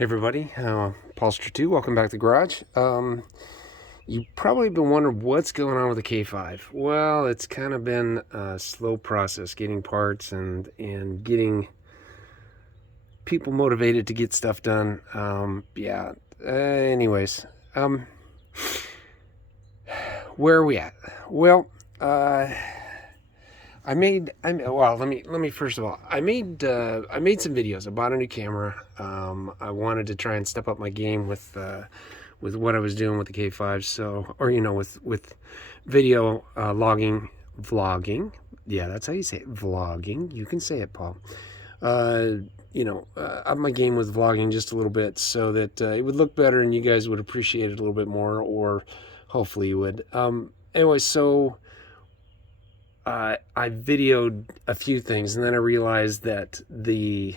Hey everybody, Paulster 2, welcome back to the garage. You probably been wondering what's going on with the K5. Well, it's kind of been a slow process getting parts and getting people motivated to get stuff done. Anyways, where are we at? Well, well, let me first of all, I made some videos. I bought a new camera. I wanted to try and step up my game with what I was doing with the K5. So, or with video vlogging. Yeah, that's how you say it, vlogging. You can say it, Paul. Up my game with vlogging just a little bit so that it would look better and you guys would appreciate it a little bit more, or hopefully you would. Anyway, so I videoed a few things and then I realized that the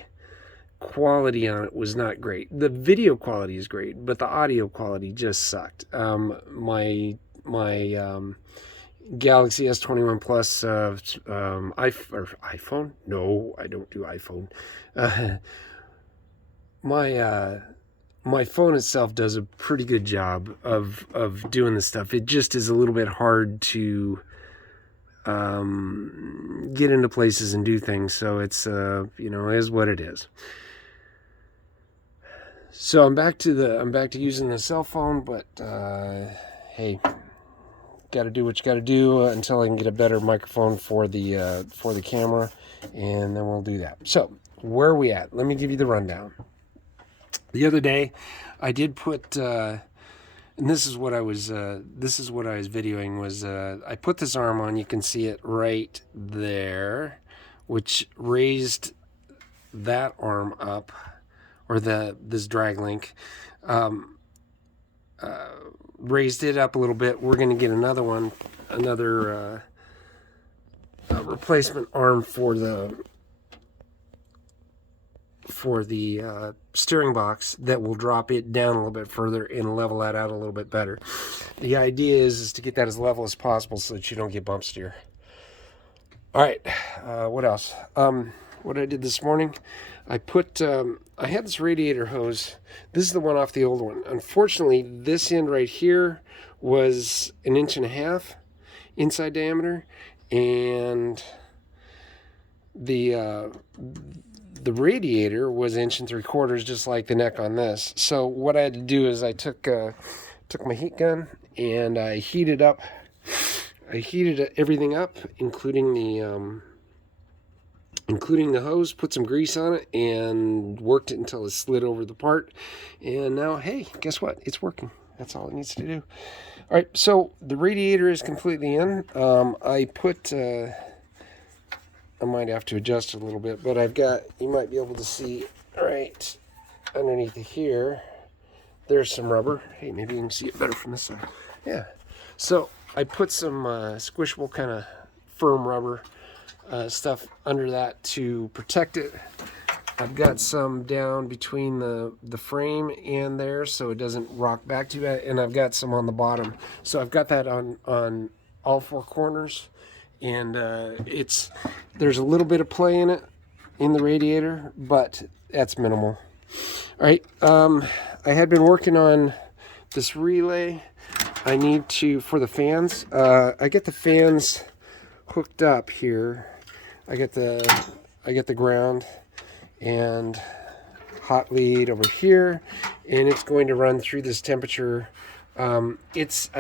quality on it was not great. The video quality is great, but the audio quality just sucked. My Galaxy S21 Plus iPhone? No, I don't do iPhone. My phone itself does a pretty good job of doing this stuff. It just is a little bit hard to get into places and do things. So it's is what it is. So I'm back to using the cell phone, but hey, got to do what you got to do until I can get a better microphone for the camera, and then we'll do that. So where are we at? Let me give you the rundown. The other day, I did put, and this is what I was videoing. Was I put this arm on? You can see it right there, which raised that arm up, or this drag link, raised it up a little bit. We're going to get another replacement arm for the steering box that will drop it down a little bit further and level that out a little bit better. The idea is to get that as level as possible so that you don't get bump steer. All right, what else? What I did this morning, I had this radiator hose. This is the one off the old one. Unfortunately, this end right here was 1.5 inches inside diameter, and the radiator was 1.75 inches, just like the neck on this. So what I had to do is I took my heat gun and I heated everything up, including the hose, put some grease on it, and worked it until it slid over the part. And now, hey, guess what? It's working. That's all it needs to do. All right, so the radiator is completely in. I might have to adjust it a little bit, but you might be able to see right underneath here, there's some rubber. Hey, maybe you can see it better from this side. Yeah. So I put some squishable kind of firm rubber stuff under that to protect it. I've got some down between the frame and there so it doesn't rock back too bad, and I've got some on the bottom. So I've got that on all four corners, and there's a little bit of play in it in the radiator, but that's minimal. All right, I had been working on this relay. I need to, for the fans, I get the fans hooked up here. I get the ground and hot lead over here, and it's going to run through this temperature. I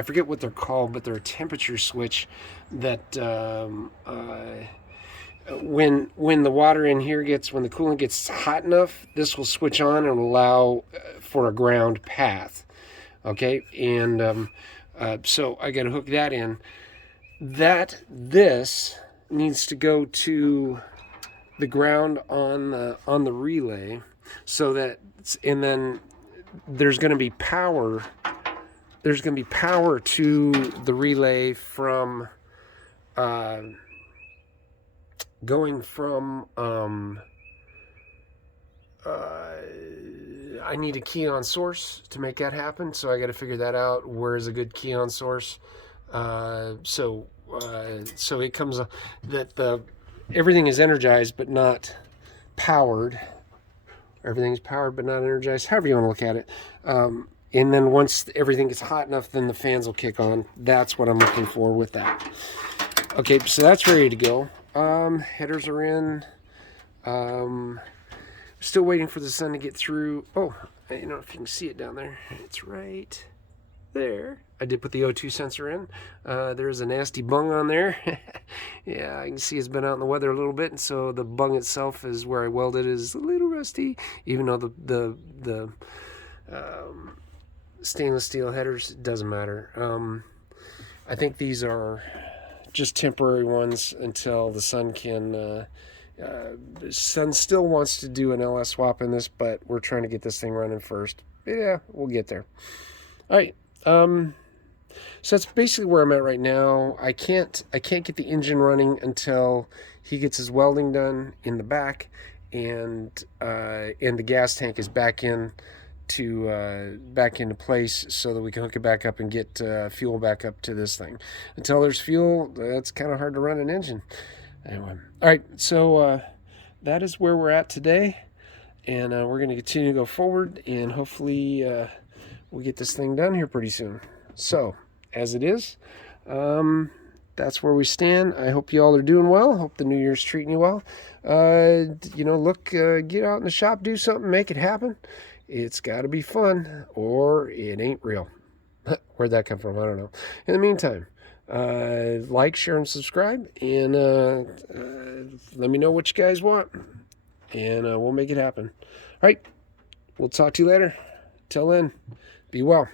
forget what they're called, but they're a temperature switch that when the water in here when the coolant gets hot enough, this will switch on and allow for a ground path. Okay, and so I got to hook that in. This needs to go to the ground on the relay, so that, and then there's going to be power. There's going to be power to the relay from going from I need a key on source to make that happen, so I got to figure that out. Where is a good key on source? So it comes that everything is energized but not powered everything's powered but not energized, however you want to look at it. And then once everything gets hot enough, then the fans will kick on. That's what I'm looking for with that. Okay, so that's ready to go. Headers are in. Still waiting for the sun to get through. Oh, I don't know if you can see it down there. It's right there. I did put the O2 sensor in. There's a nasty bung on there. Yeah, I can see it's been out in the weather a little bit, and so the bung itself is where I welded is a little rusty, even though the stainless steel headers, it doesn't matter. I think these are just temporary ones until the sun can Sun still wants to do an LS swap in this, but we're trying to get this thing running first. Yeah, we'll get there. All right. So that's basically where I'm at right now. I can't get the engine running until he gets his welding done in the back, and the gas tank is back into place so that we can hook it back up and get fuel back up to this thing. Until there's fuel, it's kind of hard to run an engine. Anyway, all right, so that is where we're at today, and we're going to continue to go forward, and hopefully we'll get this thing done here pretty soon. So, as it is, that's where we stand. I hope you all are doing well. Hope the new year's treating you well. Get out in the shop, do something, make it happen. It's got to be fun, or it ain't real. Where'd that come from? I don't know. In the meantime, like, share, and subscribe, and let me know what you guys want, and we'll make it happen. All right, we'll talk to you later. Till then, be well.